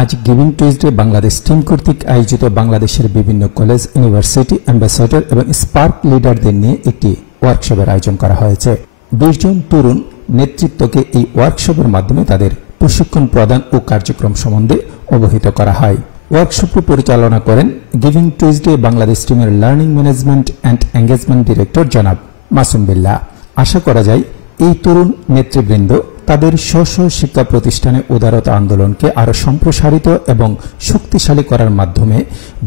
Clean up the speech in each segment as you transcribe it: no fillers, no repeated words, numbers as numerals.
আজ giving Tuesday Bangladesh team কর্তৃক আয়োজিত বাংলাদেশের বিভিন্ন কলেজ, ইউনিভার্সিটি, অ্যাম্বাসেডর এবং স্পার্ক লিডারদের নিয়ে একটি ওয়ার্কশপের আয়োজন করা হয়েছে। 20 জন তরুণ নেতৃত্বকে এই ওয়ার্কশপের মাধ্যমে তাদের প্রশিক্ষণ প্রদান ও কার্যক্রম সম্বন্ধে অবহিত করা হয়। ওয়ার্কশপটি পরিচালনা করেন গিভিং টুইজডে বাংলাদেশ টিমের learning management and engagement director জনাব মাসুম বিল্লাহ। আশা করা যায় এই তরুণ নেতৃবৃন্দ তাদের স্ব শিক্ষা প্রতিষ্ঠানে উদারতা আন্দোলনকে আরও সম্প্রসারিত এবং শক্তিশালী করার মাধ্যমে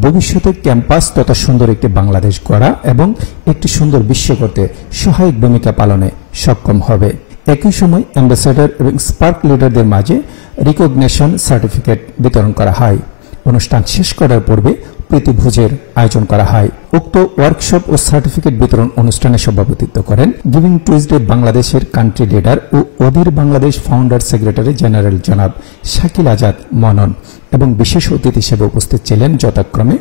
ভবিষ্যতের ক্যাম্পাস তথা সুন্দর একটি বাংলাদেশ গড়া এবং একটি সুন্দর বিশ্ব করতে সহায়ক ভূমিকা পালনে সক্ষম হবে। একই সময় অ্যাম্বাসেডর এবং স্পার্ক লিডারদের মাঝে রিকগনিশন সার্টিফিকেট বিতরণ করা হয়। অনুষ্ঠান শেষ করার পূর্বে প্রীতিভোজের আয়োজন করা হয়। উক্ত ওয়ার্কশপ ও সার্টিফিকেট বিতরণ অনুষ্ঠানে সভাপতিত্ব করেন গিভিং টুইজডে বাংলাদেশের কান্ট্রি লিডার ও অধীর বাংলাদেশ ফাউন্ডার সেক্রেটারি জেনারেল জনাব শাকিল আজাদ মনন এবং বিশেষ অতিথি হিসেবে উপস্থিত ছিলেন যথাক্রমে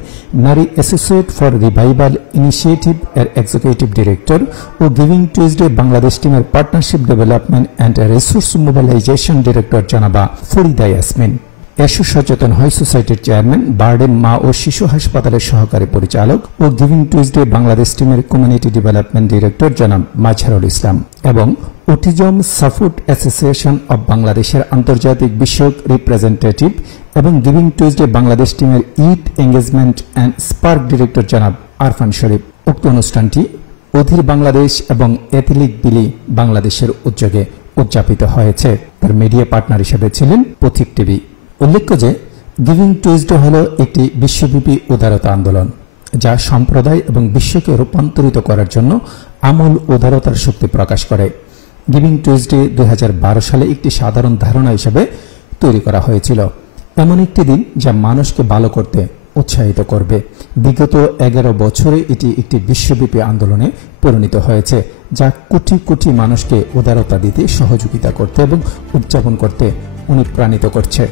নারী অ্যাসোসিয়েট ফর রিভাইভাল ইনিশিয়েটিভ এর এক্সিকিউটিভ ডিরেক্টর ও গিভিং টুইজডে বাংলাদেশ টিমের partnership development and resource mobilization director জনাবা ফরিদা ইয়াসমিন। এসো সচেতন হয় সোসাইটির চেয়ারম্যান, বারডেম মা ও শিশু হাসপাতালের সহকারী পরিচালক ও গিভিং টুইজডে বাংলাদেশ টিমের কমিউনিটি ডেভেলপমেন্ট ডিরেক্টর জনাব মাজহারুল ইসলাম এবং অটিজম সাপোর্ট অ্যাসোসিয়েশন অব বাংলাদেশের আন্তর্জাতিক বিষয়ক রিপ্রেজেন্টেটিভ এবং গিভিং টুইজডে বাংলাদেশ টিমের ইট এঙ্গেজমেন্ট অ্যান্ড স্পার্ক ডিরেক্টর জনাব আরফান শরীফ। উক্ত অনুষ্ঠানটি অধীর বাংলাদেশ এবং এথলিক বিলি বাংলাদেশের উদ্যোগে উদযাপিত হয়েছে। তার মিডিয়া পার্টনার হিসেবে ছিলেন পথিক টিভি। উল্লেখ্য যে গিভিং টুইজডে হল একটি বিশ্বব্যাপী উদারতা আন্দোলন যা সম্প্রদায় এবং বিশ্বকে রূপান্তরিত করার জন্য আমূল উদারতার শক্তি প্রকাশ করে। গিভিং টুইজডে 2012 সালে একটি সাধারণ ধারণা হিসেবে তৈরি করা হয়েছিল, এমন একটি দিন যা মানুষকে ভালো করতে উৎসাহিত করবে। বিগত 11 বছরে এটি একটি বিশ্বব্যাপী আন্দোলনে পরিণত হয়েছে যা কোটি কোটি মানুষকে উদারতা দিতে, সহযোগিতা করতে এবং উদযাপন করতে অনুপ্রাণিত করছে।